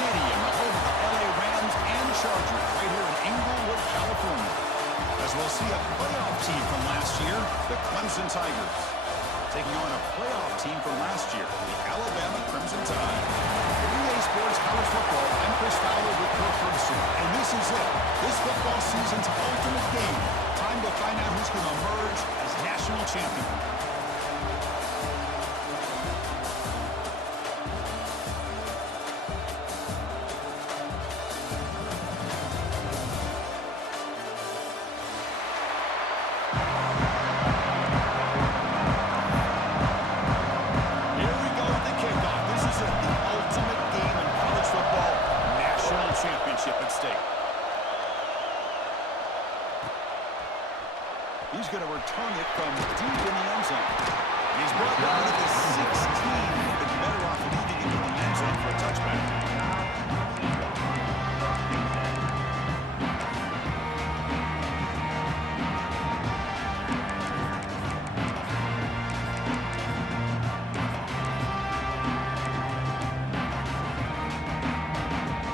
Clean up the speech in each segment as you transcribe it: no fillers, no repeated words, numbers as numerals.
Stadium, the home of the LA Rams and Chargers, right here in Inglewood, California. As we'll see a playoff team from last year, the Clemson Tigers, taking on a playoff team from last year, the Alabama Crimson Tide. For EA Sports College Football, I'm Chris Fowler with Kirk Herbstreit, and this is it. This football season's ultimate game. Time to find out who's going to emerge as national champion. He's going to return it from deep in the end zone. He's brought down to the 16. But better off leaving it in the end zone for a touchback.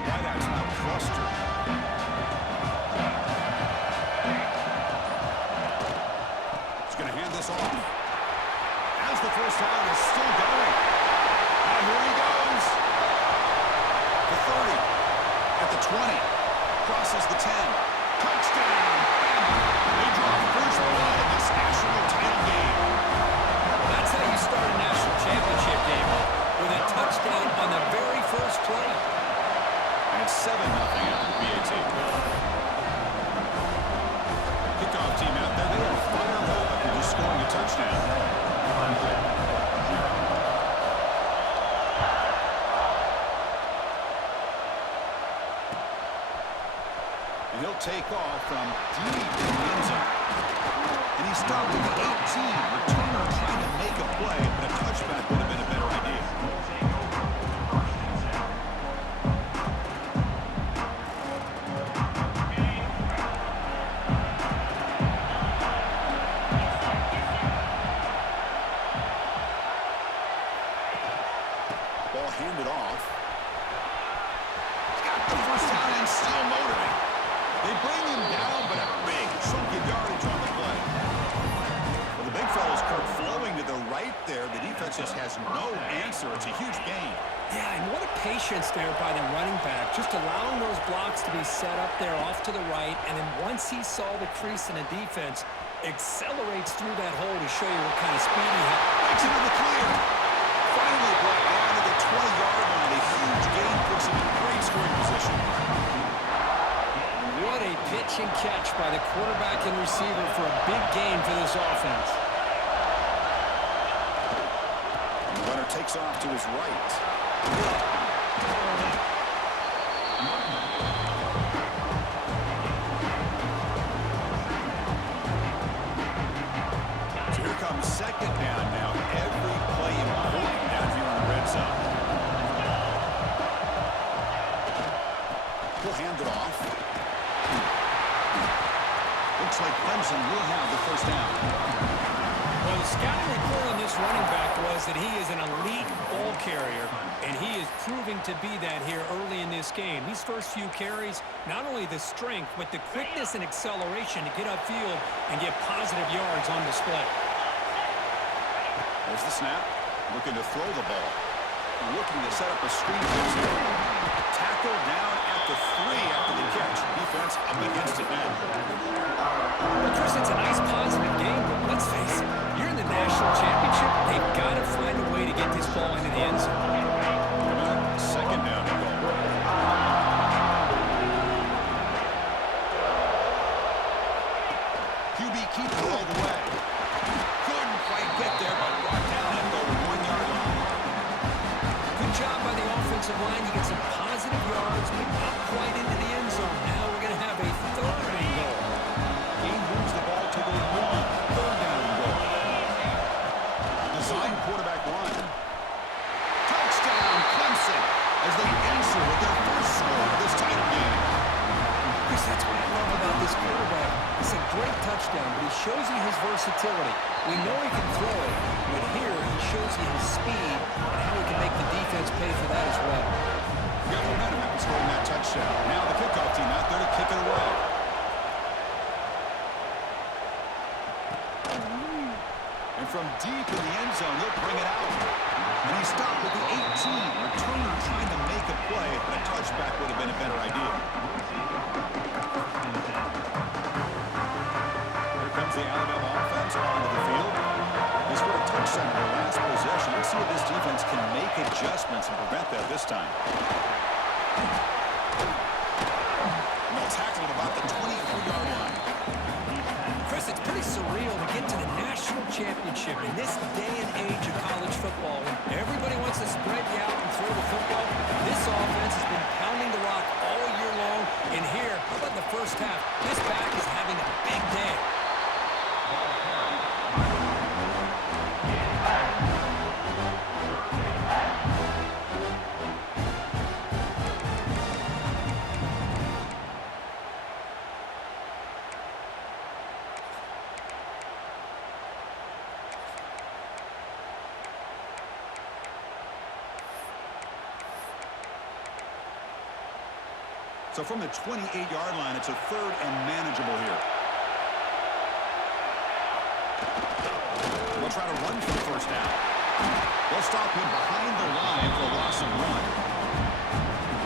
Wideouts now clustered. This off as the first down is still going, and here he goes. The 30 at the 20 crosses the 10. Touchdown! They draw first blood in this national title game. That's how you start a national championship game, with a touchdown on the very first play. And it's 7-0 after the PAT. Kickoff team out there, they are fired up after just scoring a touchdown. And he'll take off from deep in the end zone. And he stopped at the 18. Returner trying to make a play, but a touchback would have been a better idea. Ball handed off. He's got the first down and still motoring. They bring him down, but a big chunk of yardage on the play. Well, the big fellow's flowing to the right there. The defense just has no answer. It's a huge gain. Yeah, and what a patience there by the running back, just allowing those blocks to be set up there off to the right, and then once he saw the crease in the defense, accelerates through that hole to show you what kind of speed he had. Breaks into the clear. Finally brought down to the 20-yard line. A huge gain puts him in great scoring position. What a pitch and catch by the quarterback and receiver for a big gain for this offense. And the runner takes off to his right. So here comes second down now. Every play important down here in the red zone. He'll hand it off. Looks like Clemson will have the first down. Well, the scouting report on this running back was that he is an elite ball carrier, and he is proving to be that here early in this game. These first few carries, not only the strength, but the quickness and acceleration to get upfield and get positive yards on display. There's the snap. Looking to throw the ball. Looking to set up a screen pass here. Tackled down at the 3 after the catch. Defense up against it now. Well, Chris, it's a nice positive game, but let's face it, you're in the national championship. They've got to find a way to get this ball into the end zone. Second down and goal. QB keeps it all the way. Couldn't quite get there, but brought down at the 1-yard line. Good job by the offensive line. You get some positive yards, but not quite into the end zone. Now we're going to have a third and goal. Game moves the ball to the 1. Third down and goal. Design quarterback run. Touchdown, Clemson, as they answer with their first score of this title game. Chris, that's what I love about this quarterback. It's a great touchdown, but he shows you his versatility. We know he can throw it, but here he shows you his speed and how he can make the defense pay for that as well. Got momentum after scoring that touchdown. Now the kickoff team out there to kick it away. And from deep in the end zone, they'll bring it out. And he stopped at the 18. Returner trying to make a play, but a touchback would have been a better idea. Here comes the Alabama offense onto the field. They scored a touchdown in their last possession. Let's see if this defense can make adjustments and prevent that this time. And they'll tackle at about the 23-yard line. Chris, it's pretty surreal to get to the national championship in this day and age of college football when everybody wants to spread you out and throw the football. This offense has been pounding the rock all year long. And here, how about in the first half? This back is having a big day. So from the 28-yard line, it's a third and manageable here. They'll try to run for the first down. They'll stop him behind the line for a loss of one.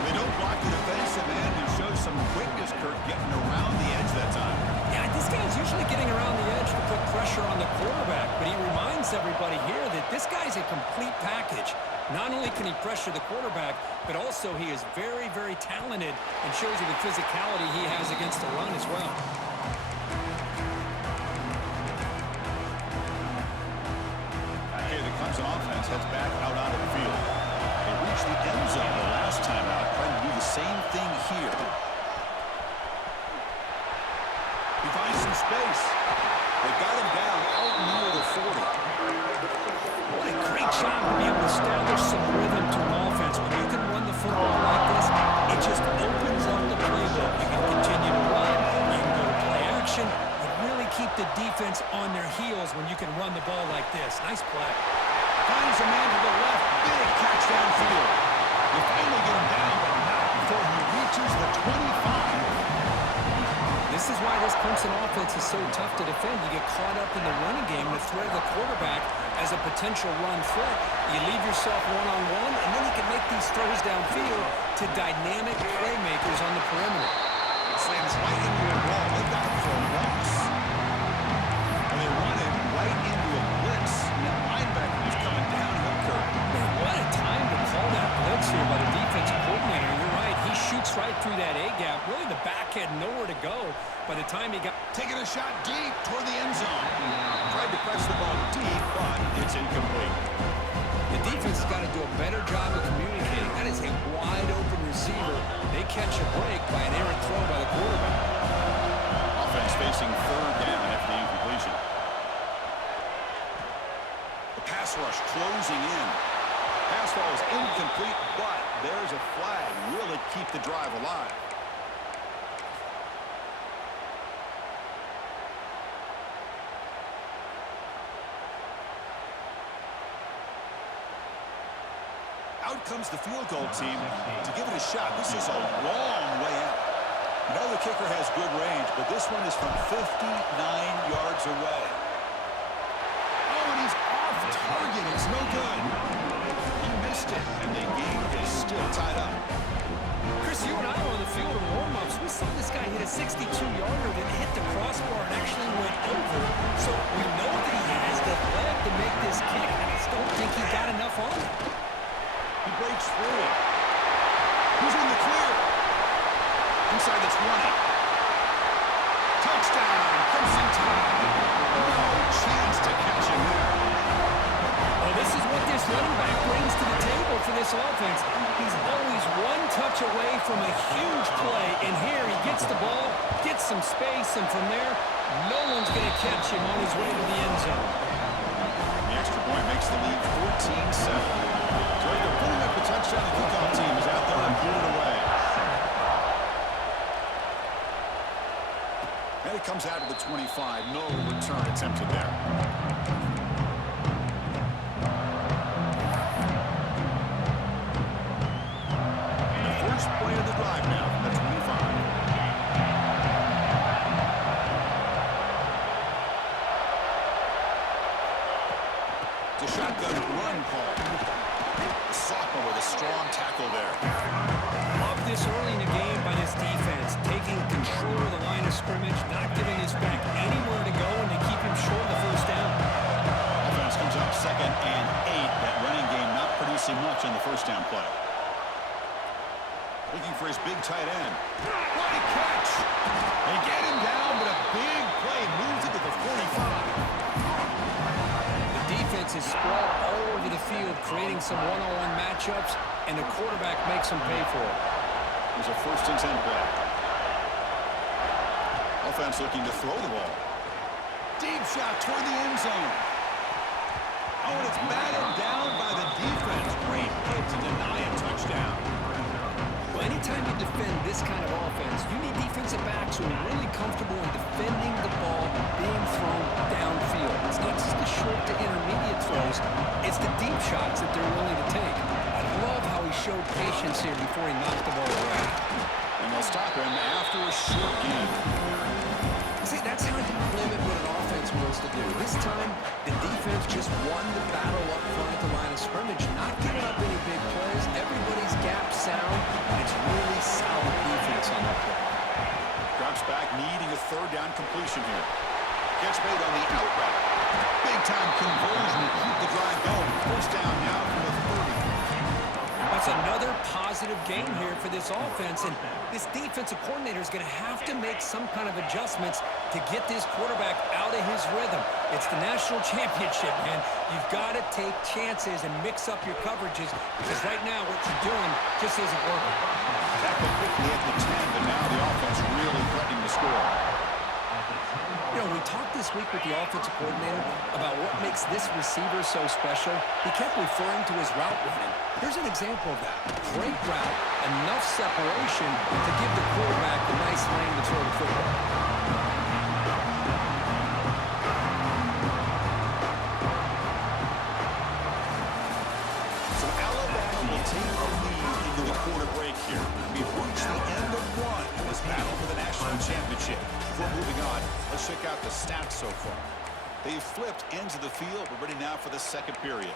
They don't block the defensive end who shows some quickness, Kirk, getting around the edge that time. Yeah, this guy's usually getting around the edge to put pressure on the quarterback, but he reminds everybody here that this guy's a complete package. Not only can he pressure the quarterback, but also he is very, very talented and shows you the physicality he has against the run as well. Here the Clemson offense heads back out onto the field. They reached the end zone the last time out, trying to do the same thing here. He finds some space. They got him down out near the 40. What a great job to be able to establish some rhythm to an offense. When you can run the football like this, it just opens up the playbook. You can continue to run, you can go to play action, and really keep the defense on their heels when you can run the ball like this. Nice play. Finds a man to the left. Big catch downfield. They finally get him down, but not before he reaches the 25. This is why this Clemson offense is so tough to defend. You get caught up in the running game and throw the quarterback as a potential run threat. You leave yourself one-on-one, and then you can make these throws downfield to dynamic playmakers on the perimeter. Slams right into a wall. They got him for a loss. And they run it right into a blitz. And that linebacker was coming downhill, Kirk. Man, what a time to call that blitz here by the defensive coordinator. You're right. He shoots right through that A-gap. Really, the back had nowhere to go by the time he got... Taking a shot deep toward the end zone. Tried to press the ball deep, but it's incomplete. The defense has got to do a better job of communicating. That is a wide-open receiver. They catch a break by an errant throw by the quarterback. Offense facing third down after the incompletion. The pass rush closing in. Pass ball is incomplete, but there's a flag. Will it keep the drive alive? Out comes the field goal team to give it a shot. This is a long way out. You know the kicker has good range, but this one is from 59 yards away. Oh, and he's off target. It's no good. He missed it, and the game is still tied up. Chris, you and I were on the field in warm-ups. We saw this guy hit a 62-yarder that hit the crossbar and actually went over. So we know that he has the leg to make this kick. I just don't think he got enough on it. He breaks through. Who's in the clear? Inside the 20. Touchdown, Clemson Tide. No chance to catch him there. Well, this is what this running back brings to the table for this offense. He's always one touch away from a huge play, and here he gets the ball, gets some space, and from there, no one's going to catch him on his way to the end zone. The extra point makes the lead 14-7. So they're putting up a touchdown. The kickoff team is out there and blew it away. And it comes out of the 25. No return attempted there. And the The shotgun run call. The sophomore with a strong tackle there. Love this early in the game by this defense, taking control of the line of scrimmage, not giving this back anywhere to go, and they keep him short of the first down. Offense comes up 2nd and 8. That running game not producing much on the first down play. Looking for his big tight end. What a catch! They get him down, but a big play moves it to the 45. The defense is spread all over the field, creating some one-on-one matchups, and the quarterback makes them pay for it. There's a 1st and 10 play. Offense looking to throw the ball. Deep shot toward the end zone. Oh, and it's batted down by the defense. Great hit to deny a touchdown. Well, anytime you defend this kind of offense, you need defensive backs who are really comfortable in defending the ball being thrown downfield. It's not just the short to intermediate throws, it's the deep shots that they're willing to take. I love how he showed patience here before he knocked the ball away. And they'll stop him after a short game. See, that's how you limit what an offense wants to do. This time, the defense just won the battle up front at the line of scrimmage, not giving up any big plays. Everybody's gap sound. It's really solid defense on that play. Drops back, needing a 3rd down completion here. Gets made on the out route. Big-time conversion to keep the drive going. First down now from the 30. That's another positive game here for this offense, and this defensive coordinator is going to have to make some kind of adjustments to get this quarterback out of his rhythm. It's the national championship, man. You've got to take chances and mix up your coverages, because right now what you're doing just isn't working. Tackled quickly at the 10, but now the offense really threatening to score. You know, we talked this week with the offensive coordinator about what makes this receiver so special. He kept referring to his route running. Here's an example of that. Great route, enough separation to give the quarterback a nice lane to throw the football. So Alabama will take the lead into the quarter break here. We've reached the end of one in this battle for the national championship. Before moving on, let's check out the stats so far. They've flipped ends of the field. We're ready now for the 2nd period.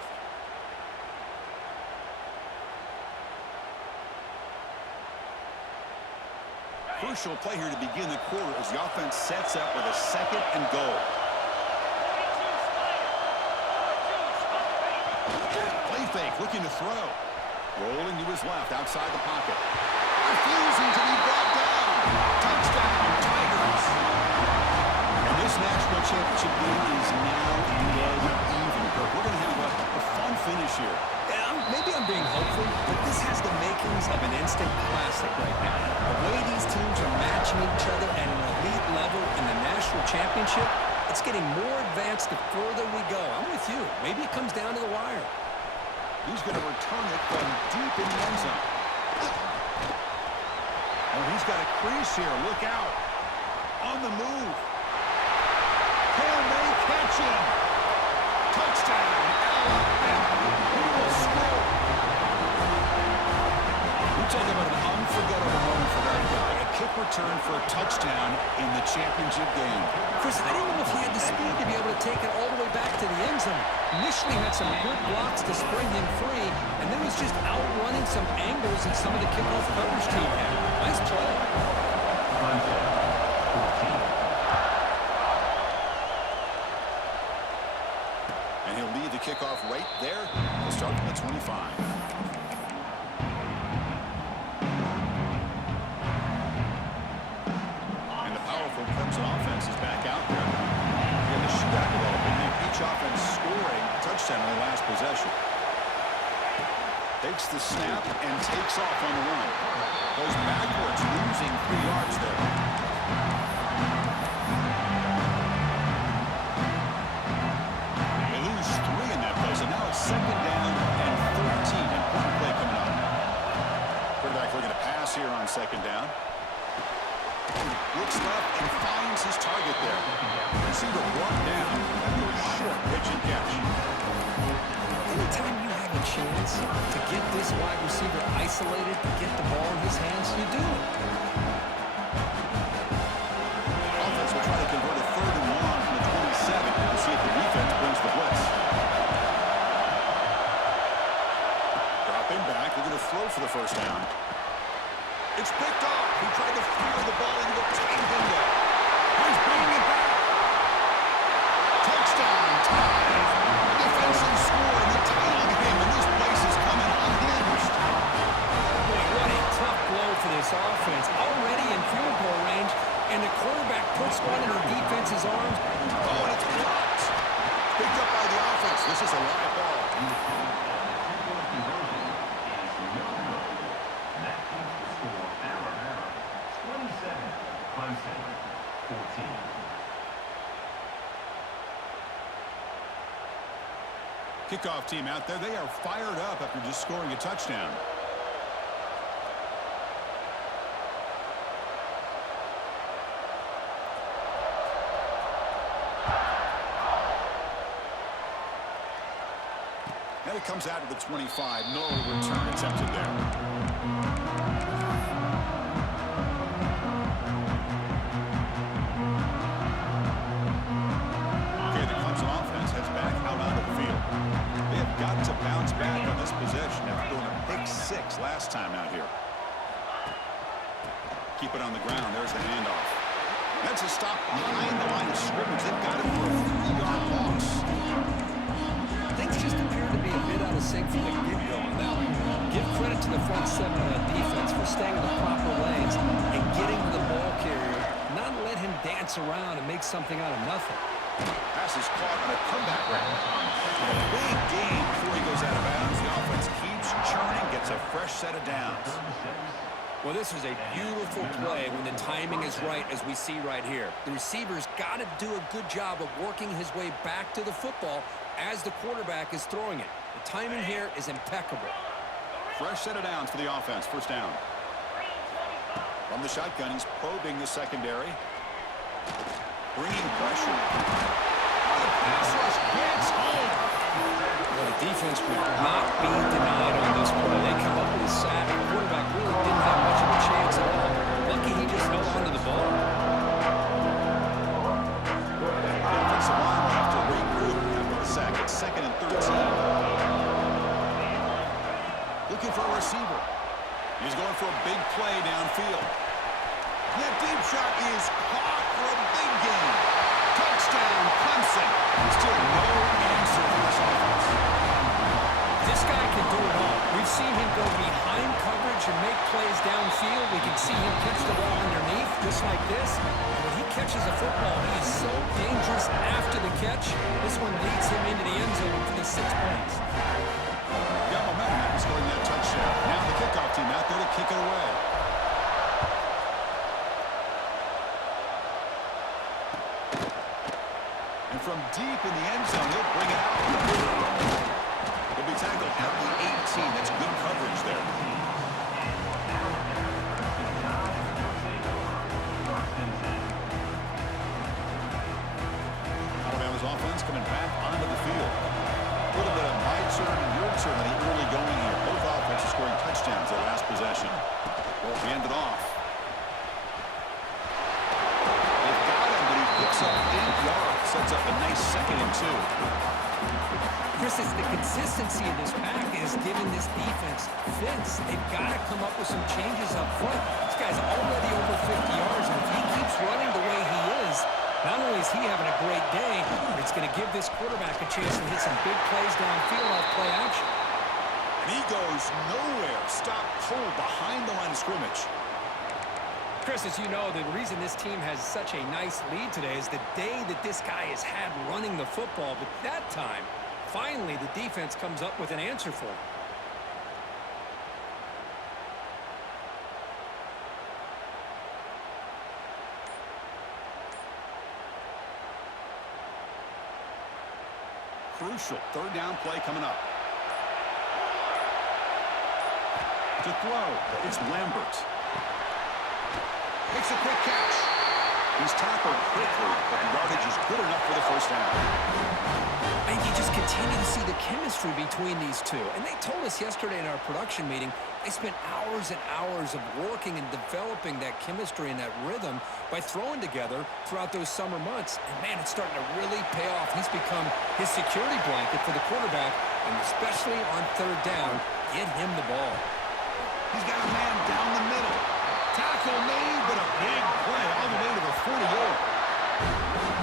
Crucial play here to begin the quarter as the offense sets up with a 2nd and goal. Play fake, looking to throw. Rolling to his left, outside the pocket. Refusing to be brought down. Touchdown, Tigers. And this national championship game is now dead even. We're going to have a fun finish here. Maybe I'm being hopeful, but this has the makings of an instant classic right now. The way these teams are matching each other at an elite level in the national championship, it's getting more advanced the further we go. I'm with you. Maybe it comes down to the wire. He's going to return it from deep in the end zone. Oh, he's got a crease here. Look out. On the move. Can they catch him? Touchdown, Alabama. He will score. We talk about an unforgettable moment for that guy. A kick return for a touchdown in the championship game. Chris, I didn't know if he had the speed to be able to take it all the way back to the end zone. Initially had some good blocks to spring him free, and then was just outrunning some angles that some of the kickoff coverage team had. Nice play. And he'll lead the kickoff right there to start from the 25. Offense is back out there. Again, the shootout developing. Each offense scoring a touchdown in the last possession. Takes the snap and takes off on the run. Goes backwards, losing 3 yards there. They lose 3 in that play, so now it's 2nd down and 13. Important play coming up. Quarterback looking to pass here on 2nd down. Looks left and finds his target there. Receiver brought down after a short pitch and catch. Anytime you have a chance to get this wide receiver isolated, to get the ball in his hands, you do it. Offense will try to convert a 3rd and long from the 27. We'll see if the defense brings the blitz. Kickoff team out there, they are fired up after just scoring a touchdown. And it comes out to the 25. No return attempted there. To bounce back on this possession after doing a pick 6 last time out here. Keep it on the ground. There's the handoff. That's a stop behind the line of scrimmage. They've got it for a 3-yard loss. Things just appear to be a bit out of sync from the get-go on that one. Give credit to the front seven of that defense for staying in the proper lanes and getting to the ball carrier, not let him dance around and make something out of nothing. Pass is caught on a comeback route. A big gain before he goes out of bounds. The offense keeps churning, gets a fresh set of downs. Well, this is a beautiful play when the timing is right, as we see right here. The receiver's got to do a good job of working his way back to the football as the quarterback is throwing it. The timing here is impeccable. Fresh set of downs for the offense. First down. From the shotgun, he's probing the secondary. Bringing pressure. The pass rush gets home. Well, the defense would not be denied on this play. They come up with a sack. The quarterback really didn't have much of a chance at all. Lucky he just held on to the ball. The offensive line will have to regroup after the sack. It's 2nd and 13. Looking for a receiver. He's going for a big play downfield. That deep shot is caught for a big gain. Touchdown, Clemson. Still no answer for this offense. This guy can do it all. We've seen him go behind coverage and make plays downfield. We can see him catch the ball underneath, just like this. And when he catches a football, he is so dangerous after the catch. This one leads him into the end zone for the 6 points. Got momentum after scoring that touchdown. Now the kickoff team out there to kick it away. And from deep in the end zone, he'll bring it out. He'll be tackled at the 18. That's good coverage there. Alabama's offense coming back onto the field. A little bit of my turn and your turn in the early going here. Both offenses scoring touchdowns their last possession. Well, hand it off. They've got him, but he picks up 8 yards. Sets up a nice 2nd and 2. Chris, it's the consistency of this pack is giving this defense fits. They've got to come up with some changes up front. This guy's already over 50 yards, and if he keeps running the way he is, not only is he having a great day, but it's going to give this quarterback a chance to hit some big plays downfield off play action. And he goes nowhere. Stop cold behind the line of scrimmage. Chris, as you know, the reason this team has such a nice lead today is the day that this guy has had running the football. But that time, finally, the defense comes up with an answer for him. Crucial 3rd down play coming up. To throw, it's Lambert. Makes a quick catch. He's tackled quickly, but the yardage is good enough for the first down. And you just continue to see the chemistry between these two. And they told us yesterday in our production meeting, they spent hours and hours of working and developing that chemistry and that rhythm by throwing together throughout those summer months. And, man, it's starting to really pay off. He's become his security blanket for the quarterback, and especially on 3rd down, get him the ball. He's got a man down the middle. Tackle made, but a big play all the way to the 48.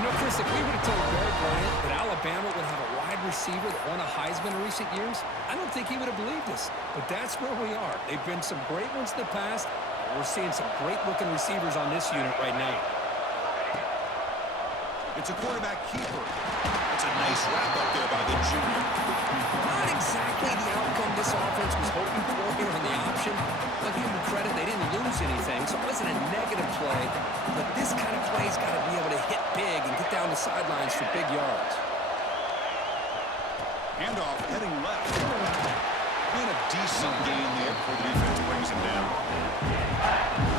You know, Chris, if we would have told Barry Bryant that Alabama would have a wide receiver that won a Heisman in recent years, I don't think he would have believed us. But that's where we are. They've been some great ones in the past, and we're seeing some great-looking receivers on this unit right now. It's a quarterback keeper. It's a nice wrap up there by the junior. Not exactly the outcome this offense was hoping for here on the option. I'll give them credit, they didn't lose anything, so it wasn't a negative play. But this kind of play's got to be able to hit big and get down the sidelines for big yards. Handoff heading left. And a decent gain there before the defense brings him down.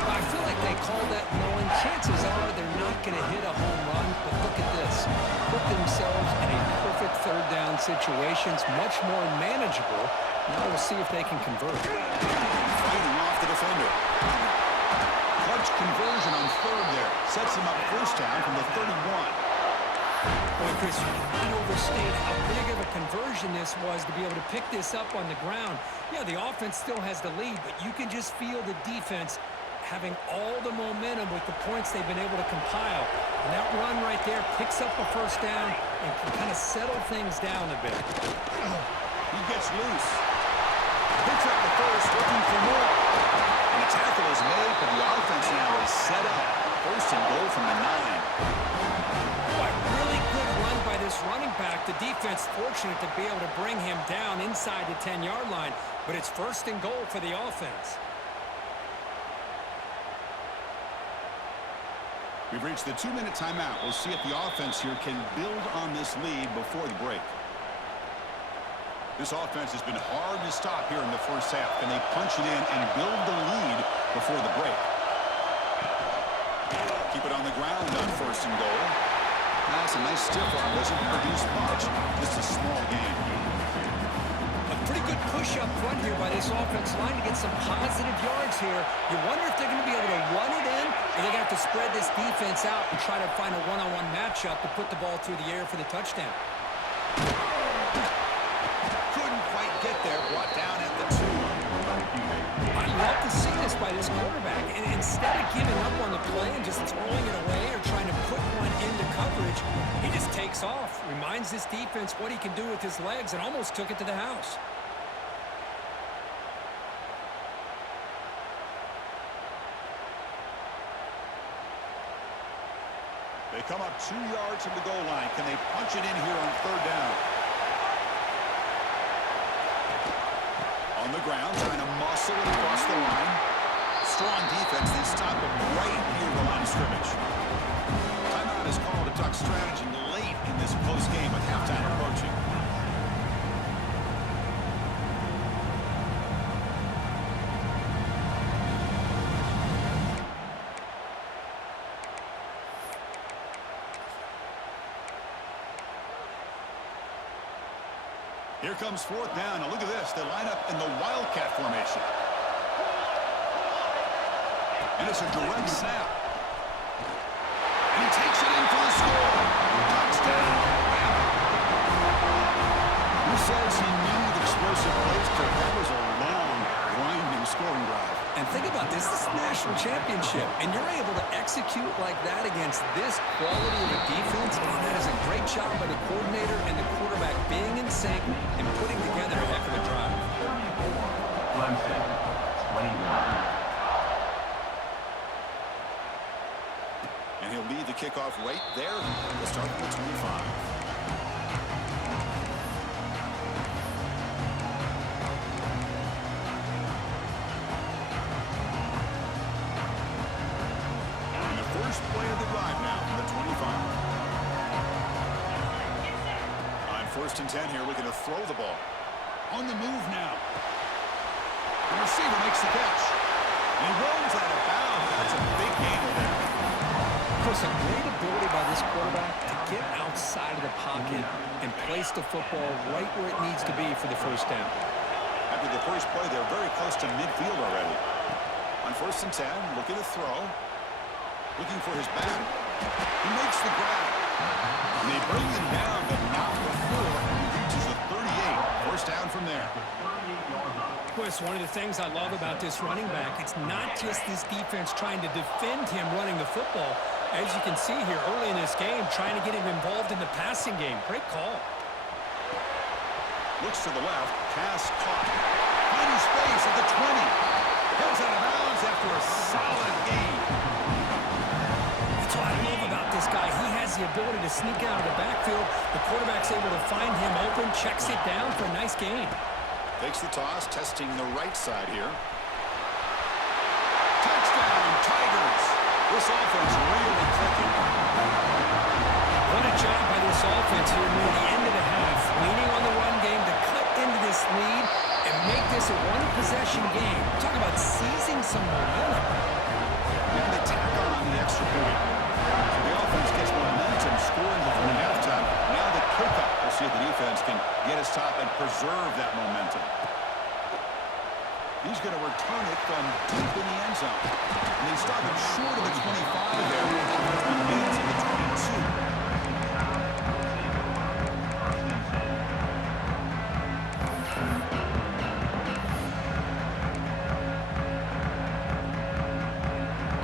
I feel like they called that knowing chances are they're not going to hit a home run, but look at this. Put themselves in a perfect third down situation. It's much more manageable. Now we'll see if they can convert. Fighting off the defender. Clutch conversion on third there. Sets him up first down from the 31. Boy, Chris, you can't overstate how big of a conversion this was to be able to pick this up on the ground. Yeah, the offense still has the lead, but you can just feel the defense having all the momentum with the points they've been able to compile. And that run right there picks up a first down and can kind of settle things down a bit. He gets loose. Picks up the first, looking for more. And the tackle is made, but the offense now is set up. First and goal from the 9. Really good run by this running back. The defense fortunate to be able to bring him down inside the 10-yard line, but it's first and goal for the offense. We've reached the 2-minute timeout. We'll see if the offense here can build on this lead before the break. This offense has been hard to stop here in the first half. Can they punch it in and build the lead before the break? Keep it on the ground on first and goal. That's a nice stiff arm. Doesn't produce much. Just a small gain. A pretty good push up front here by this offense line to get some positive yards here. You wonder if they're going to be able to run it in, or they're going to have to spread this defense out and try to find a one-on-one matchup to put the ball through the air for the touchdown. Couldn't quite get there. Brought down at the 2. I love to see this by this quarterback. And instead of giving up on the play and just throwing it away or trying to put one into coverage, he just takes off, reminds this defense what he can do with his legs, and almost took it to the house. They come up 2 yards from the goal line. Can they punch it in here on third down? On the ground, trying to muscle it across the line. Strong defense. They stop him right near the line of scrimmage. Timeout is called to talk strategy late in this close game with halftime approaching. Here comes fourth down. Now look at this. They line up in the Wildcat formation. And it's a direct snap. And he takes it in for the score. Touchdown. Who says he needed explosive plays? That was a long, grinding scoring drive. And think about this. This is a national championship, and you're able to execute like that against this quality of a defense. And that is a great job by the coordinator and the quarterback being in sync and putting together a heck of a drive. Clemson, 21. And he'll lead the kickoff right there. We'll start with the 25. Play of the drive now from the 25. On first and 10 here, looking to throw the ball. On the move now. The receiver makes the catch. And he rolls out of bounds. That's a big gain there. Chris, a great ability by this quarterback to get outside of the pocket and place the football right where it needs to be for the first down. After the first play, they're very close to midfield already. On first and 10, look at the throw. Looking for his back. He makes the grab. And they bring him down, but not before he reaches the 38. First down from there. Chris, one of the things I love about this running back, it's not just this defense trying to defend him running the football. As you can see here early in this game, trying to get him involved in the passing game. Great call. Looks to the left. Pass caught. Finding space at the 20. Goes out of bounds after a solid gain. That's what I love about this guy. He has the ability to sneak out of the backfield. The quarterback's able to find him open, checks it down for a nice gain. Takes the toss, testing the right side here. Touchdown, Tigers. This offense really clicking. What a job by this offense here near the end of the half. Leaning on the run game. some momentum. And they tack on the extra point. So the offense gets momentum scoring before halftime. Now the kickoff. We'll see if the defense can get his top and preserve that momentum. He's going to return it from deep in the end zone. And they stop it short of the 25 there. Offense begins at the 22.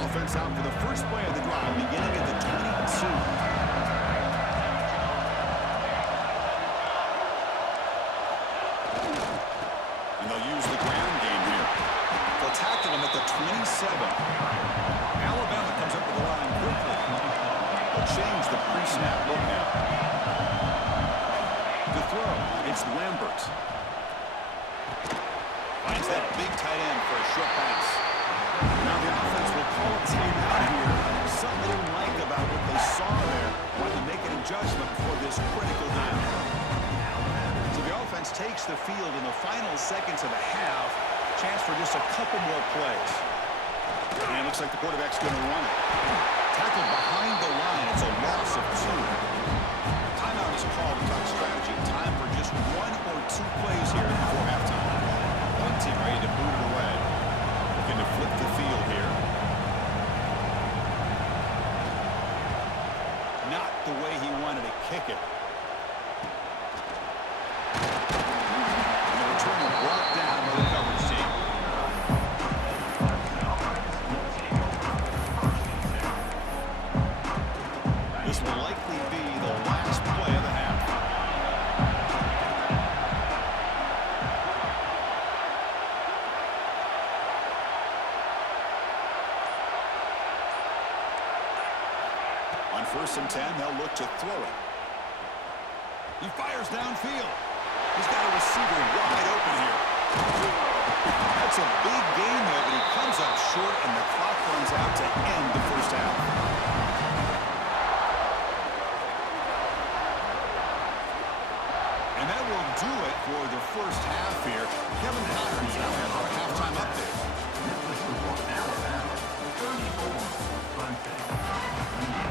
Offense out for the first play of the drive, beginning at the 22. And they'll use the ground game here. They'll tackle him at the 27. Alabama comes up with the line quickly. They'll change the pre-snap look now. The throw, it's Lambert. Finds that big tight end for a short pass. Now the offense will call a timeout here. Something they didn't like about what they saw there. Wanted to make an adjustment for this critical down. So the offense takes the field in the final seconds of the half. Chance for just a couple more plays. And it looks like the quarterback's going to run it. Tackled behind the line. It's a loss of 2. Timeout is called to talk strategy. Time for just 1 or 2 plays here before halftime. One team ready to boot it away. Looking to flip the field here. Not the way he wanted to kick it. And the return brought down by the coverage team. This will likely be the last play of the half. On 1st and 10, they'll look to throw it. He fires downfield. He's got a receiver wide open here. That's a big gain there, but he comes up short, and the clock runs out to end the first half. And that will do it for the first half here. Kevin Connors now has our halftime update. Alabama, 34, Clemson, 28.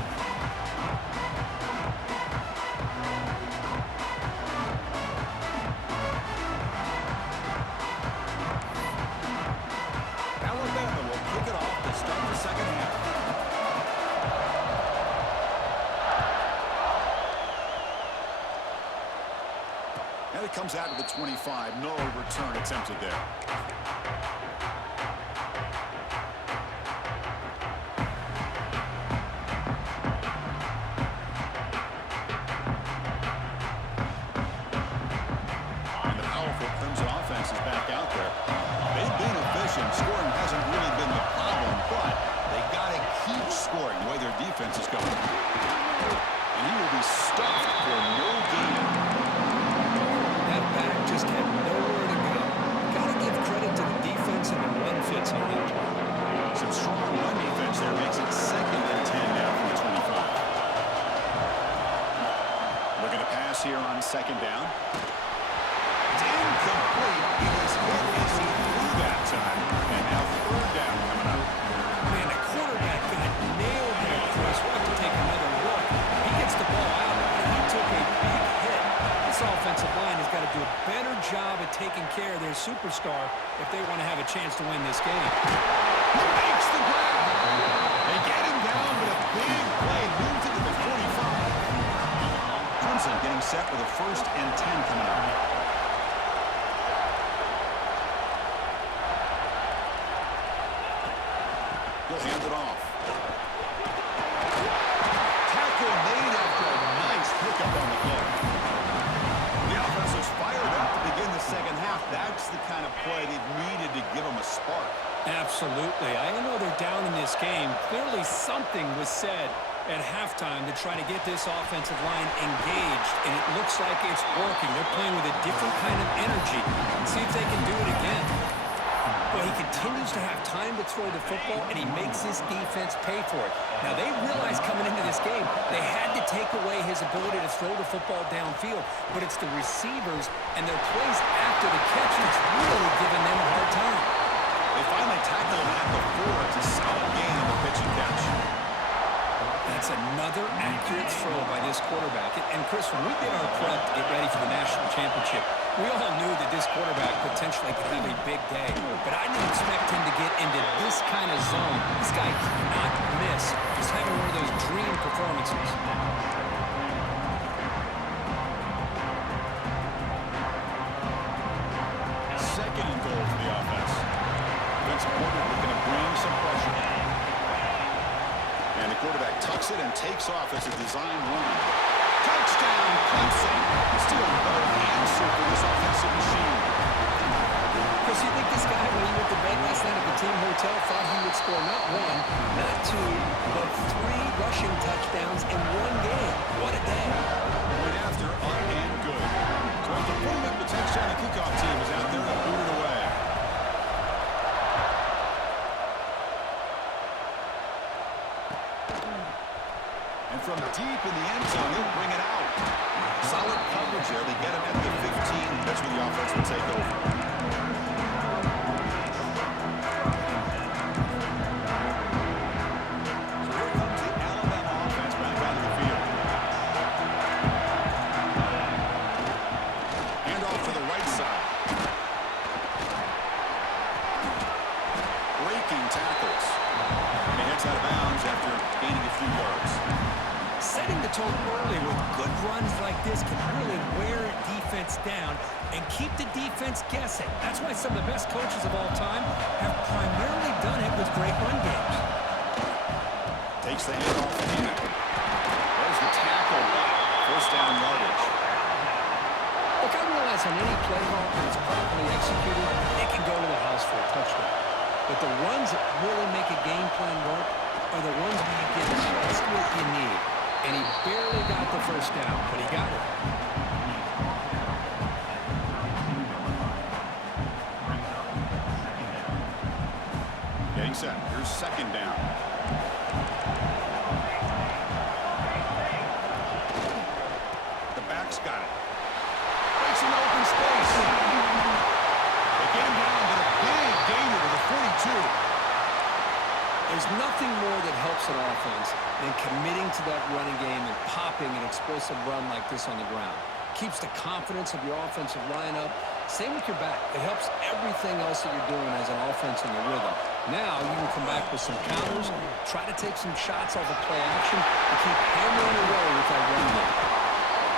Alabama will kick it off to start the second half. And it comes out to the 25. No return attempted there. And the powerful Clemson offense is back out there. They've been efficient. Scoring hasn't really been the problem, but they got to keep scoring the way their defense is going. And he will be stuffed for no gain. That back just had nowhere to go. Got to give credit to the defense and the run fits on that one. Some strong run defense there makes it 2nd and 10 now from the 25. Looking to pass here on 2nd down. It's incomplete. He was hit as he threw that time. And now 3rd down coming up. Man, the quarterback got nailed there, Chris. We'll have to take another look. He gets the ball out, and he took a big hit. This offensive line has got to do a better job at taking care of their superstar if they want to have a chance to win this game. He makes the grab. They get him down, but a big play moves it to the 45. Clemson getting set with a 1st and 10 coming up. He'll hand it off. Tackle made after a nice pickup on the play. The offense was fired up to begin the second half. That's the kind of play they've needed to give them a spark. Absolutely. I know they're down in this game. Clearly something was said at halftime to try to get this offensive line engaged, and it looks like it's working. They're playing with a different kind of energy. Let's see if they can do it again. But he continues to have time to throw the football, and he makes his defense pay for it. Now, they realized coming into this game they had to take away his ability to throw the football downfield, but it's the receivers and their plays after the catch that's really giving them a hard time. They finally tackle him at the 4. It's a solid gain on the pitch and catch. That's another accurate throw by this quarterback. And Chris, when we did our prep to get ready for the national championship, we all knew that this quarterback potentially could have a big day. But I didn't expect him to get into this kind of zone. This guy cannot miss. Just having one of those dream performances. Second and goal for the offense. Defensive coordinator looking to bring some pressure. And the quarterback tucks it and takes off as a design run. Touchdown, Clemson. Still no answer for this offensive machine. Chris, you think this guy, when he went to bed last night at the team hotel, thought he would score not 1, not 2, but 3 rushing touchdowns in one game? What a day. Right after, up and good. So after putting up the touchdown, the kickoff team is out there to boot it away. And from deep in the end zone, he'll bring it out. Solid coverage there. They get him at the 15. That's where the offense will take over. So here comes the Alabama offense back out of the field. Hand off to the right side. Breaking tackles. And he heads out of bounds after gaining a few yards. Setting the tone early with good runs like this can really wear a defense down and keep the defense guessing. That's why some of the best coaches of all time have primarily done it with great run games. Takes the handoff again. There's the tackle. First down yardage. Look, I realize on any play call that is properly executed, it can go to the house for a touchdown. But the runs that really make a game plan work are the ones where you get just what you need. And he barely got the first down, but he got it. Getting set. Here's second down. The back's got it. Breaks in open space. They get him down, but a big gainer to the 42. There's nothing more that helps an offense than committing to that running game and popping an explosive run like this on the ground. Keeps the confidence of your offensive lineup. Same with your back. It helps everything else that you're doing as an offense in the rhythm. Now you can come back with some counters, try to take some shots off of play action, and keep hammering away with that run game.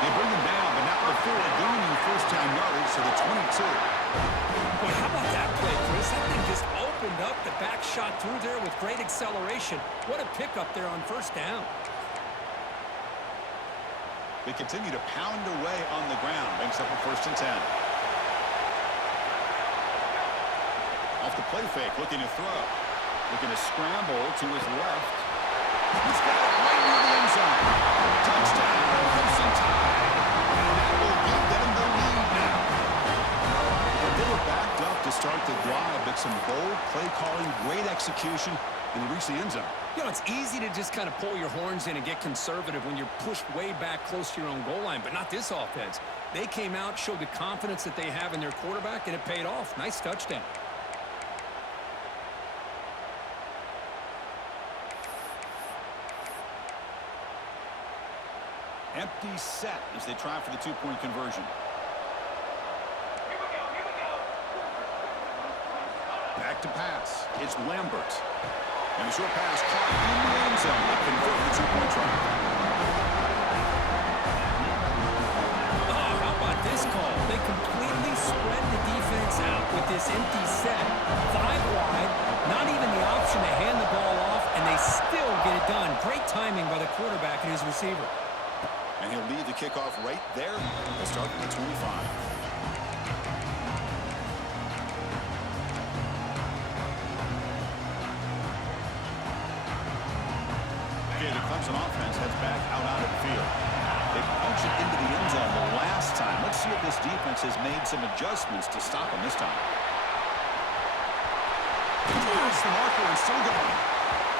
They bring him down, but not before gaining first down yardage to the 22. Boy, how about that play, Chris? That thing just opened up. The back shot through there with great acceleration. What a pickup there on first down. They continue to pound away on the ground. Banks up a 1st and 10. Off the play fake, looking to throw. Looking to scramble to his left. He's got it right near the end zone. Touchdown, Crimson Tide. And that will give them the lead now. They were backed up to start the drive, but some bold play calling, great execution, and they reach the end zone. You know, it's easy to just kind of pull your horns in and get conservative when you're pushed way back close to your own goal line, but not this offense. They came out, showed the confidence that they have in their quarterback, and it paid off. Nice touchdown. Empty set as they try for the 2-point conversion. Back to pass. It's Lambert. And the short pass caught in the end zone. They convert the 2-point try. Oh, how about this call? They completely spread the defense out with this empty set. 5 wide, not even the option to hand the ball off, and they still get it done. Great timing by the quarterback and his receiver. And he'll lead the kickoff right there. They'll start at the 25. Okay, the Clemson offense heads back out onto the field. They punched it into the end zone the last time. Let's see if this defense has made some adjustments to stop them this time. Here's the marker and still going.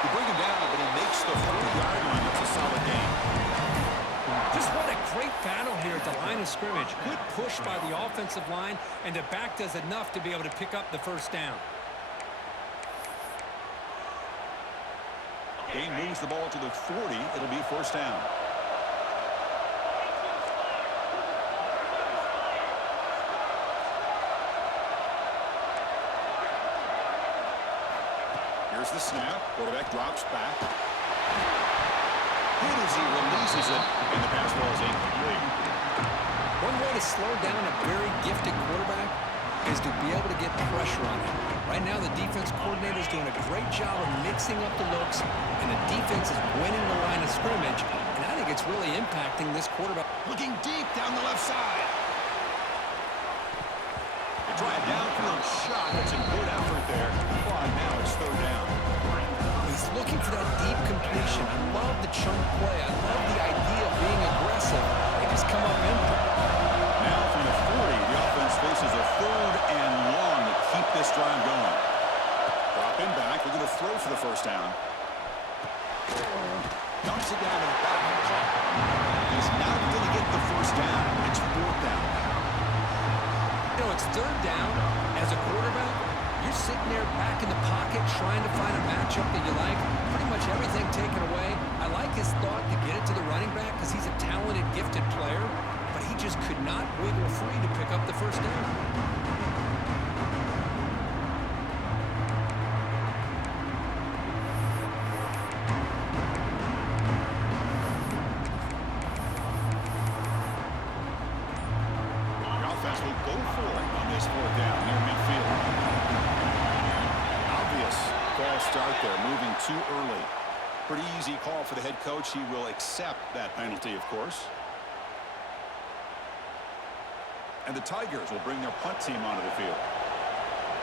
You bring him down, but he makes the 40-yard line. It's a solid game. Just what a great battle here at the line of scrimmage. Good push by the offensive line, and the back does enough to be able to pick up the first down. Game moves the ball to the 40. It'll be first down. Here's the snap. Quarterback drops back. Hit as he releases it, and the pass ball is incomplete. One way to slow down a very gifted quarterback is to be able to get pressure on him. Right now, the defense coordinator is doing a great job of mixing up the looks, and the defense is winning the line of scrimmage, and I think it's really impacting this quarterback. Looking deep down the left side. They try a downfield shot. That's a good effort there. But now it's third down. He's looking for that deep completion. I love the chunk play. I love the idea of being aggressive. They just come up empty. Now from the 40, the offense faces a third and long to keep this drive going. Dropping back. They're going to throw for the first down. Dumps it down to the back. He's not going to get the first down. It's fourth down. You know, it's third down. As a quarterback, you're sitting there back in the pocket trying to find a matchup that you like. Pretty much everything taken away. I like his thought to get it to the running back because he's a talented, gifted player, but he just could not wiggle free to pick up the first down. The offense will go for it on this fourth down near midfield. Obvious false start there, moving too early. Pretty easy call for the head coach. He will accept that penalty, of course. And the Tigers will bring their punt team onto the field.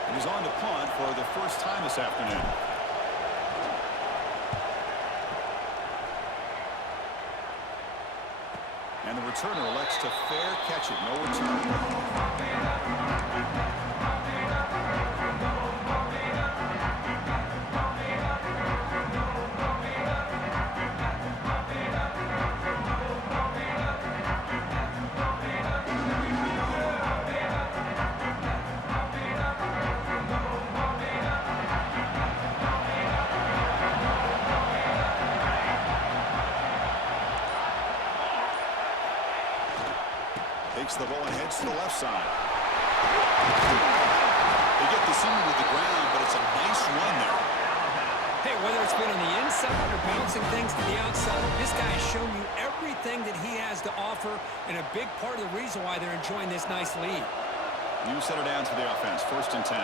And he's on the punt for the first time this afternoon. And the returner elects to fair catch it. No return. Takes the ball and heads to the left side. They get the center to the ground, but it's a nice run there. Hey, whether it's been on the inside or bouncing things to the outside, this guy has shown you everything that he has to offer, and a big part of the reason why they're enjoying this nice lead. New center down to the offense, 1st and 10.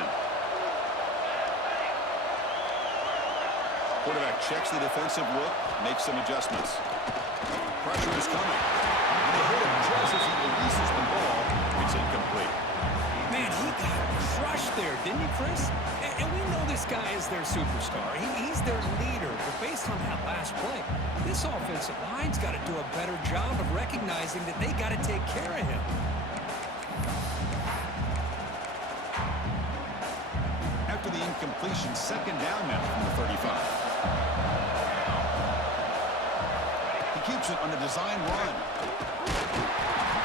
Quarterback checks the defensive look, makes some adjustments. Pressure is coming. And they hit him just as he releases the ball. It's incomplete. Man, he got crushed there, didn't he, Chris? And we know this guy is their superstar. He's their leader. But based on that last play, this offensive line's got to do a better job of recognizing that they got to take care of him. After the incompletion, 2nd down now from the 35. He keeps it on a design run.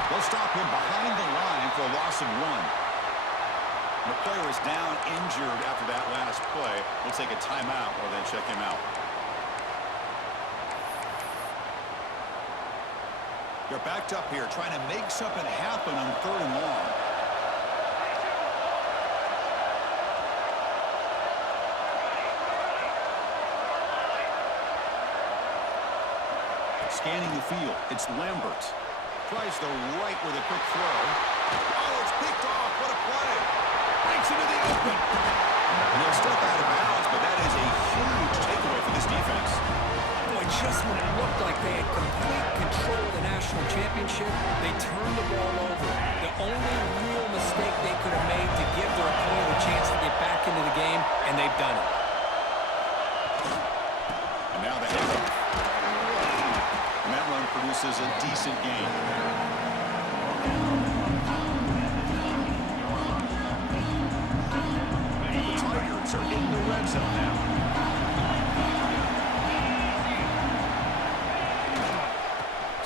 They'll stop him behind the line for a loss of 1. The player is down injured after that last play. We'll take a timeout or then check him out. They're backed up here trying to make something happen on 3rd and long. Scanning the field, it's Lambert. Tries the right with a quick throw. Oh, it's picked off. What a play. Breaks into the open. And he'll step out of bounds, but that is a huge takeaway for this defense. Boy, just when it looked like they had complete control of the national championship, they turned the ball over. The only real mistake they could have made to give their opponent a chance to get back into the game, and they've done it. And now the handoff. And that run produces a decent gain. The Tigers are in the red zone now.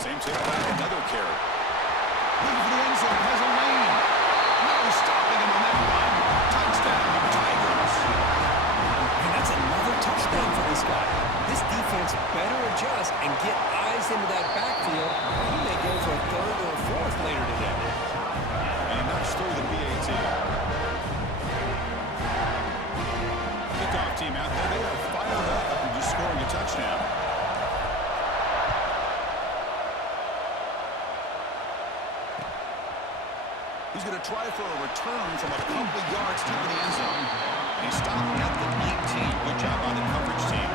Same tip back, another carry. Looking for the end zone, has a lane. No stopping him on that one. Touchdown, Tigers. And that's another touchdown for this guy. This defense and get eyes into that backfield, he may go for a third or a fourth later today. And knocks through the PAT. Kickoff team out there. They are fired up after just scoring a touchdown. He's going to try for a return from a couple of yards deep in the end zone. He stopped at the 19. Good job by the coverage team.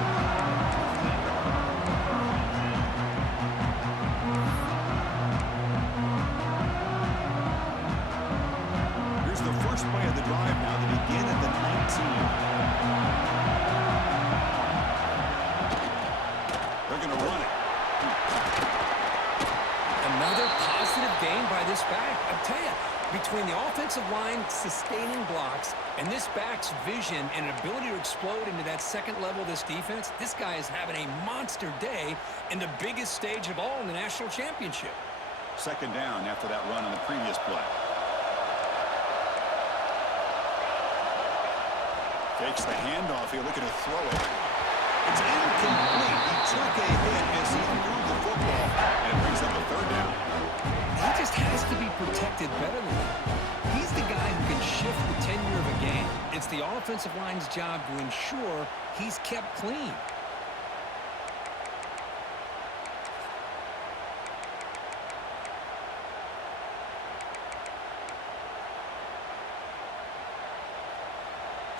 Here's the first play of the drive now. They begin at the 19. They're going to run it. Another positive gain by this back. I'll tell you, between the offensive line sustaining blocks and this back's vision and ability to explode into that second level of this defense, this guy is having a monster day in the biggest stage of all in the national championship. Second down after that run on the previous play. Fakes the handoff here, looking to throw it. It's incomplete. He took a hit as he threw the football, and it brings up a third down. He just has to be protected better than that. He's the guy who can shift the tenure of a game. It's the offensive line's job to ensure he's kept clean.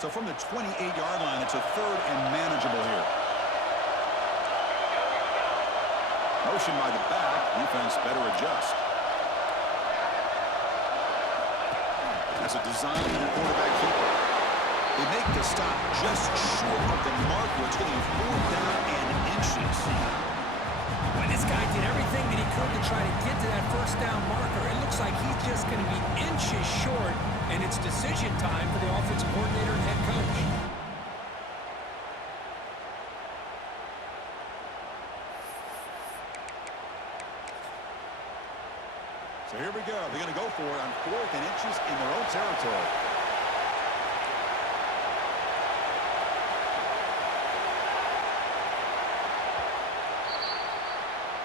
So from the 28-yard line, it's a third and manageable here. Motion by the back. Defense better adjust. That's a design quarterback keeper. They make the stop just short of the marker. It's getting 4th down and inches. When this guy did everything that he could to try to get to that first down marker, it looks like he's just going to be inches short, and it's decision time for the offensive coordinator and head coach. So here we go. They're going to go for it on 4th and inches in their own territory.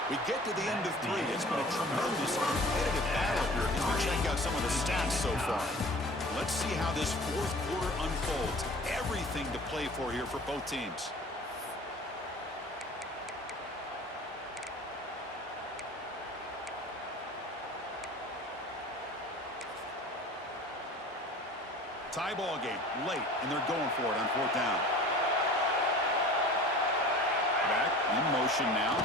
We get to the end of 3. It's been a tremendous competitive battle here as we check out some of the stats so far. Let's see how this fourth quarter unfolds. Everything to play for here for both teams. Tie ball game late, and they're going for it on 4th down. Back in motion now.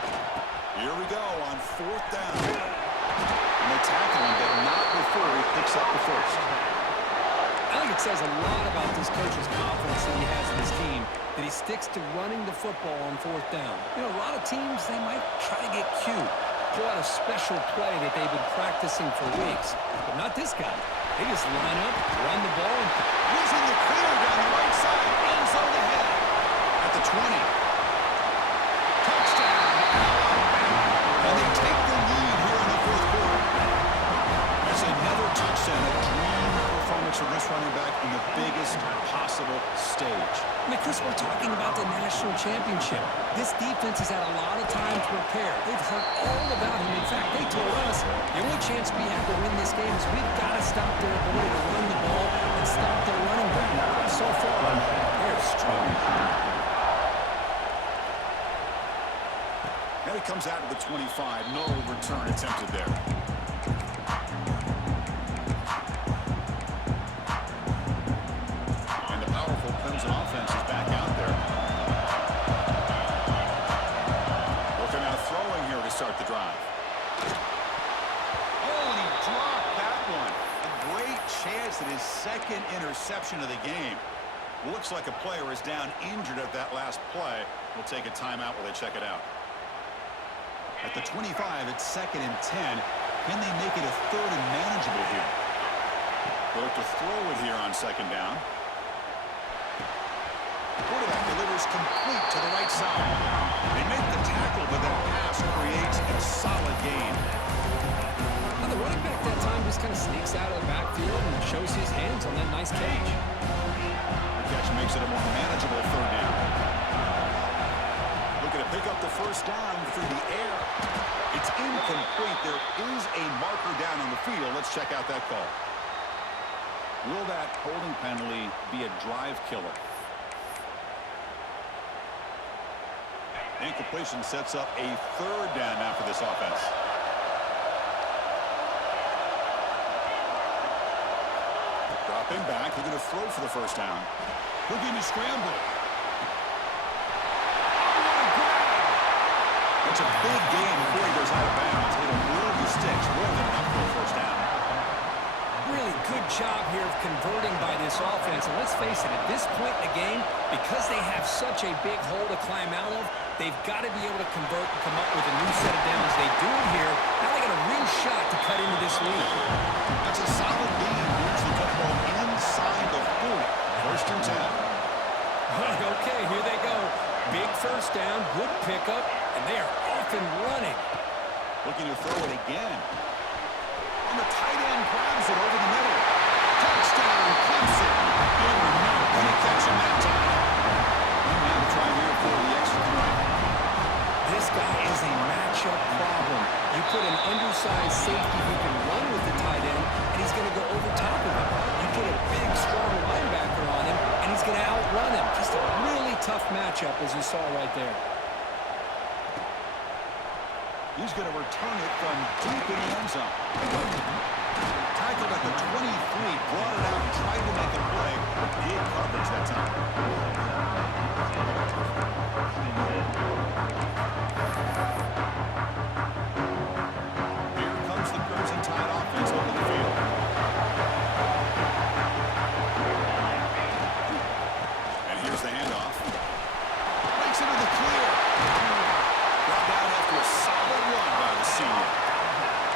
Here we go on 4th down. And they tackle him, but not before he picks up the first. I think it says a lot about this coach's confidence that he has in his team, that he sticks to running the football on 4th down. You know, a lot of teams, they might try to get cute, pull out a special play that they've been practicing for weeks, but not this guy. They just line up, run the ball, and using the clear down the right side, end zone ahead at the 20. Touchdown, Alabama. And they take the lead here in the 4th quarter. That's another touchdown, a dream performance for this running back in the biggest possible stage. I mean, Chris, we're talking about the national championship. This defense has had a lot of time to prepare. They've heard all about him. In fact, they told us the only chance we have to win this game is we've got to stop their ability to run the ball and stop their running back. So far, they're strong. Now he comes out of the 25. No return attempted there. Offense is back out there. Looking out throwing here to start the drive. Oh, and he dropped that one. A great chance at his second interception of the game. Looks like a player is down injured at that last play. We'll take a timeout while they check it out. At the 25, it's 2nd and 10. Can they make it a 3rd and manageable here? They'll look to throw it here on 2nd down. Quarterback delivers complete to the right side. They make the tackle, but that pass creates a solid gain. Now the running back that time just kind of sneaks out of the backfield and shows his hands on that nice catch. The catch makes it a more manageable 3rd down. Looking to pick up the first down through the air. It's incomplete. There is a marker down on the field. Let's check out that call. Will that holding penalty be a drive killer? Incompletion sets up a third down now for this offense. Dropping back. They're going to throw for the first down. Looking to scramble. It's a big game before he goes out of bounds. It'll move the sticks more than enough for a first down. Really good job here of converting by this offense. And let's face it, at this point in the game, because they have such a big hole to climb out of, they've got to be able to convert and come up with a new set of downs. They do it here. Now they got a real shot to cut into this lead. That's a solid lead. Moves the football inside the 40. First and 10. Okay, here they go. Big first down, good pickup, and they are off and running. Looking to throw it again. And the tight end grabs it over the middle. Touchdown, Clemson. They were not going to catch him that time. And now to try here for the extra point. This guy is a matchup problem. You put an undersized safety who can run with the tight end, and he's going to go over top of him. You put a big, strong linebacker on him, and he's going to outrun him. Just a really tough matchup, as you saw right there. He's going to return it from deep in the end zone. Tackled at the 23, brought it out, tried to make a play. Big coverage that time. Here comes the Crimson Tide offense onto the field. And here's the handoff. Makes it to the clear. Brought down after a solid run by the senior.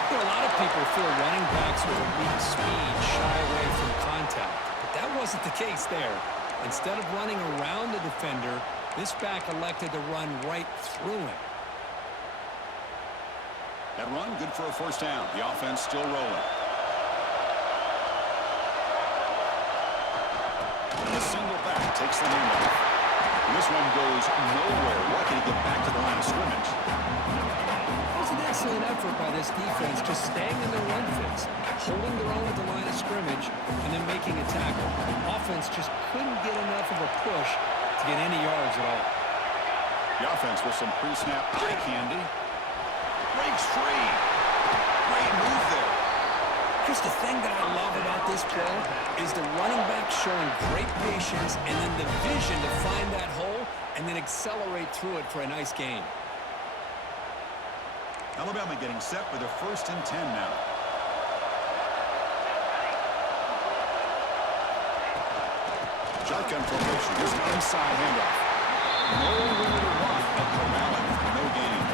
You know, a lot of people feel running backs with a weak speed shy away from contact, but that wasn't the case there. Instead of running around the defender, this back elected to run right through him. That run, good for a first down. The offense still rolling. And the single back takes the handoff. And this one goes nowhere. Lucky to get back to the line of scrimmage. It was an excellent effort by this defense, just staying in their run fits, holding their own at the line of scrimmage, and then making a tackle. Offense just couldn't get enough of a push to get any yards at all. The offense with some pre-snap eye candy. Breaks free. Great move there. Just the thing that I love about this play is the running back showing great patience and then the vision to find that hole and then accelerate through it for a nice gain. Alabama getting set for their first and 10 now. Shotgun formation. Here's an inside handoff. Nowhere to run, but corralling for no gaining.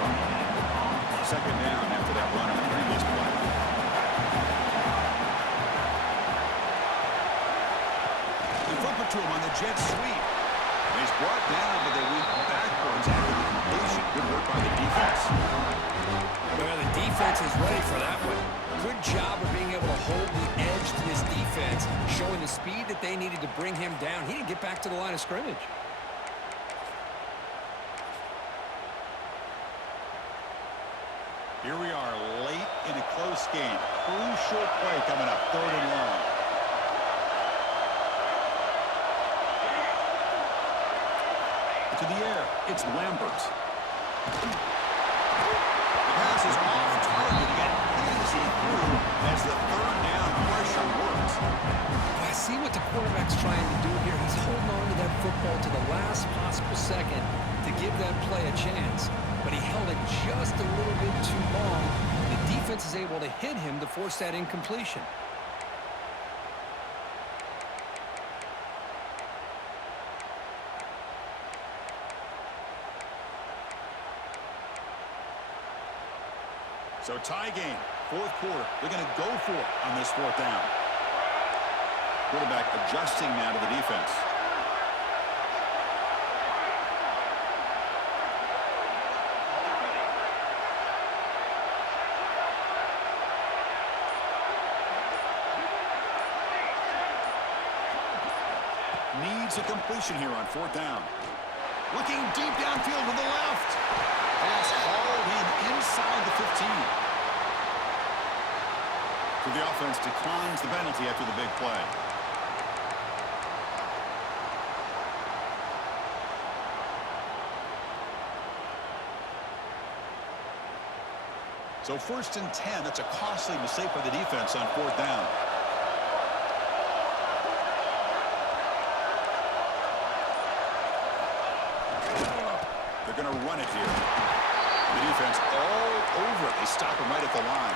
Second down after that run on the previous play. They flip it to him on the jet sweep. And he's brought down, but they went backwards after the completion. Good work by the defense. Well, the defense is ready for that one. Good job of being able to hold the edge to this defense, showing the speed that they needed to bring him down. He didn't get back to the line of scrimmage. Here we are late in a close game. Crucial play coming up, third and long. To the air, it's Lambert. The pass is off target. He got easy through as the third down pressure works. I see what the quarterback's trying to do here. He's holding on to that football to the last possible second to give that play a chance. But he held it just a little bit too long. The defense is able to hit him to force that incompletion. So tie game, fourth quarter. They're going to go for it on this fourth down. Quarterback adjusting now to the defense. Needs a completion here on fourth down. Looking deep downfield to the left. Pass hauled in inside the 15. So the offense declines the penalty after the big play. So 1st and 10, that's a costly mistake by the defense on 4th down. They're going to run it here. The defense all over it. They stop him right at the line.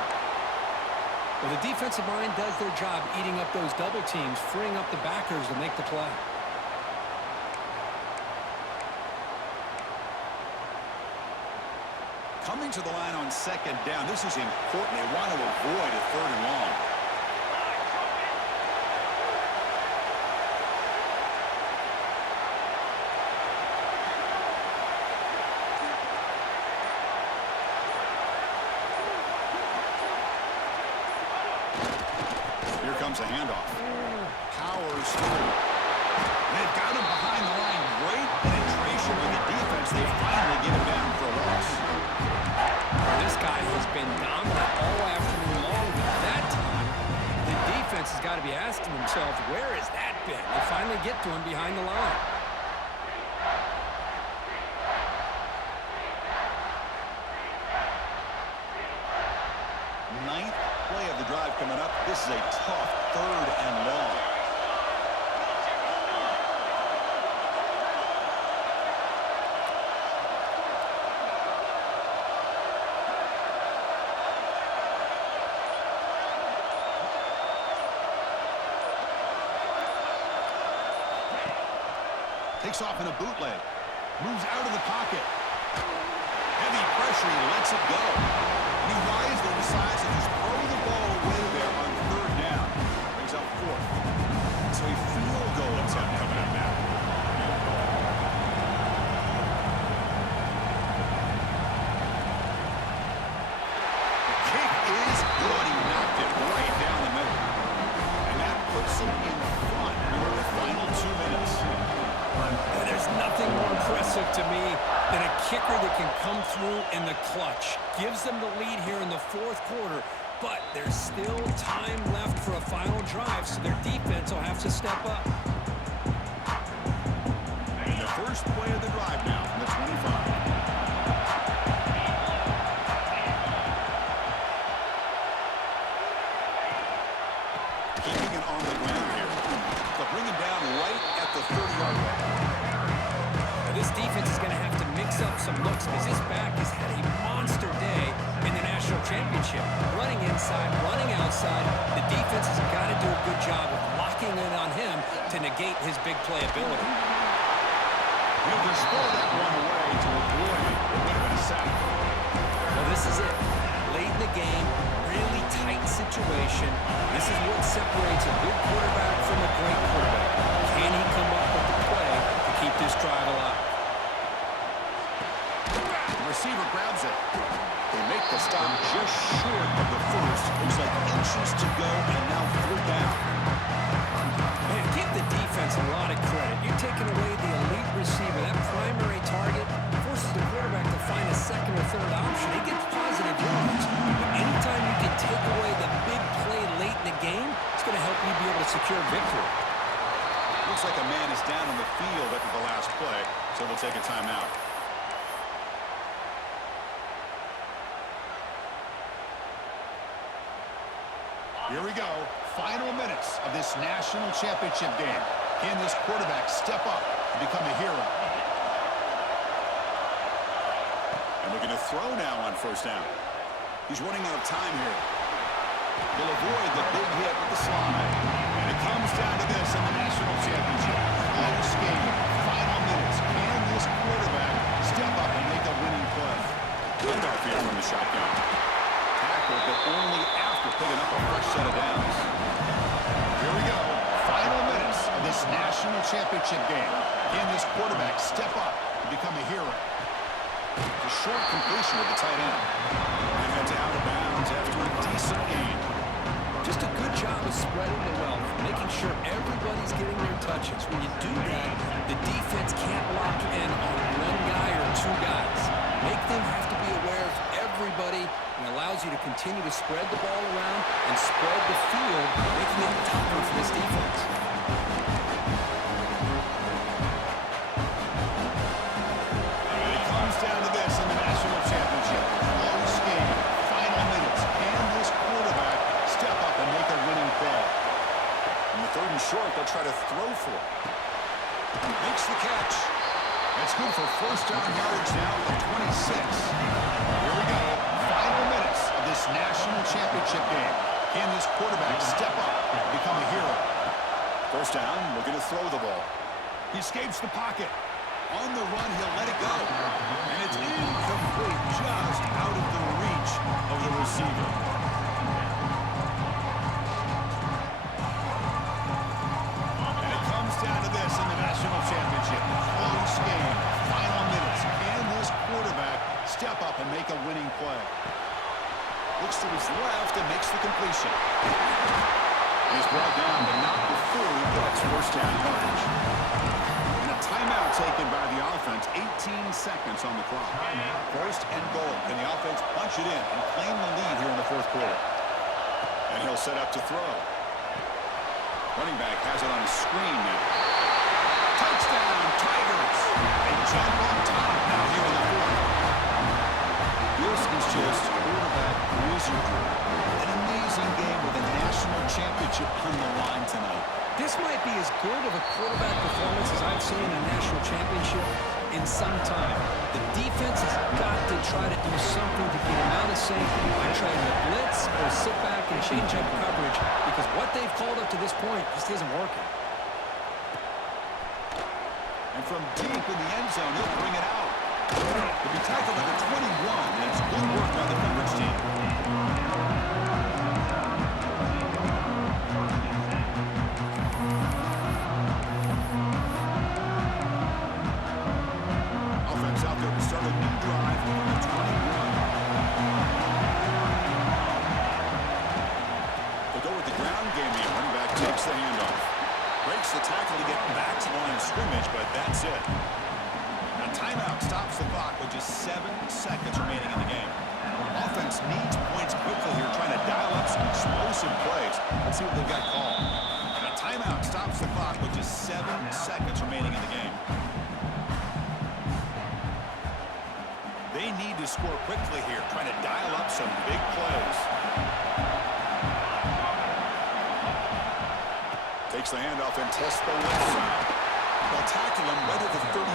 Well, the defensive line does their job eating up those double teams, freeing up the backers to make the play. Coming to the line on 2nd down. This is important. They want to avoid a 3rd and long. Here comes a handoff. Powers through. They've got him behind the line. Great penetration with the defense. They finally get him down for a loss. This guy has been dominant all afternoon long, but that time, the defense has got to be asking themselves, where has that been? They finally get to him behind the line. Ninth play of the drive coming up. This is a tough 3rd and long. Takes off in a bootleg. Moves out of the pocket. Heavy pressure. He lets it go. And he wisely decides to just throw the ball away there on 3rd down. Brings up 4th. So a field goal attempt coming up now. The kick is good. He knocked it right down the middle. And that puts him in front for the final 2 minutes. And there's nothing more impressive to me than a kicker that can come through in the clutch. Gives them the lead here in the 4th quarter, but there's still time left for a final drive, so their defense will have to step up. And the first play of the drive now from the 25. Keeping it on the ground here. They'll bring him down right at the 30-yard line. This defense is going to have to mix up some looks because this back has had a monster day in the national championship. Running inside, running outside. The defense has got to do a good job of locking in on him to negate his big play ability. He'll just throw that one away to avoid it. It would have been a sack. Well, this is it. Late in the game, really tight situation. This is what separates a good quarterback from a great quarterback. Can he come up with the play to keep this drive alive? The receiver grabs it. They make the stop just short of the first. Looks like inches to go, and now 3rd down. Man, give the defense a lot of credit. You're taking away the elite receiver. That primary target forces the quarterback to find a 2nd or 3rd option. He gets positive yards. But anytime you can take away the big play late in the game, it's going to help you be able to secure victory. Looks like a man is down on the field after the last play, so we'll take a timeout. Here we go. Final minutes of this national championship game. Can this quarterback step up and become a hero? And looking to throw now on 1st down. He's running out of time here. He'll avoid the big hit with the slide. And it comes down to this in the national championship. Close game. Final minutes. Can this quarterback step up and make a winning play? Handoff here from the shotgun. Tackle, but only after picking up a fresh set of downs. Here we go. Final minutes of this national championship game. Can this quarterback step up and become a hero? A short completion with the tight end. And that's out of bounds after a decent gain. Just a good job of spreading the wealth, making sure everybody's getting their touches. When you do that, the defense can't lock in on one guy or two guys. Make them have to be aware of everybody, and allows you to continue to spread the ball around and spread the field, making it tougher for this defense. It comes down to this in the national championship. Close game, final minutes. Can this quarterback step up and make a winning play? On the 3rd and short, they'll try to throw for it. Makes the catch. That's good for first down yardage now at 26. Here we go. Final minutes of this national championship game. Can this quarterback step up and become a hero? First down, looking to throw the ball. He escapes the pocket. On the run, he'll let it go. And it's incomplete, just out of the reach of the receiver. And it comes down to this in the national championship. Close game, final minutes. Can this quarterback step up and make a winning play? Looks to his left and makes the completion. He's brought down, but not before he gets first down yardage. And a timeout taken by the offense. 18 seconds on the clock. First and goal. Can the offense punch it in and claim the lead here in the 4th quarter? And he'll set up to throw. Running back has it on his screen now. Touchdown, Tigers! They jump on top now here in the 4th. This is just quarterback wizardry. An amazing game with a national championship on the line tonight. This might be as good of a quarterback performance as I've seen in a national championship in some time. The defense has got to try to do something to get him out of sync by trying to blitz or sit back and change up coverage, because what they've called up to this point just isn't working. And from deep in the end zone, he'll bring it out. He'll be tackled at the 21, and it's good work by the coverage team. Offense out there to start a new drive on the 21. They'll go with the ground game here. Running back takes the handoff. Breaks the tackle to get back to the line of scrimmage, but that's it. Now timeout stops the clock with just 7 seconds remaining in the game. Offense needs points quickly here, trying to dial up some explosive plays. Let's see what they've got called. Now timeout stops the clock with just 7 seconds remaining in the game. They need to score quickly here, trying to dial up some big plays. Takes the handoff and tests the left side. They'll tackle him right at the 31.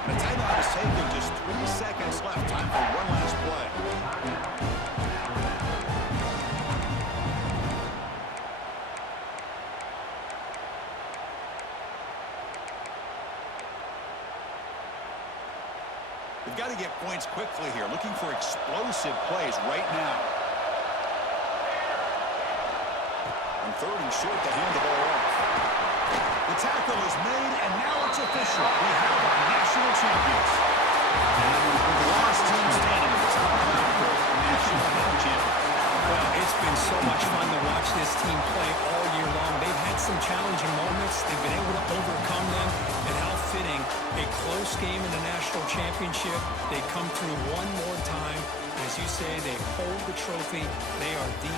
And a timeout is taken. Just 3 seconds left. Time for one last play. They've got to get points quickly here. Looking for explosive plays right now. On 3rd and short to hand the ball off. The tackle is made, and now it's official. We have our national champions. The last team standing at the top of the court, national champion. Well, it's been so much fun to watch this team play all year long. They've had some challenging moments. They've been able to overcome them. And how fitting, a close game in the national championship. They come through one more time. As you say, they hold the trophy. They are the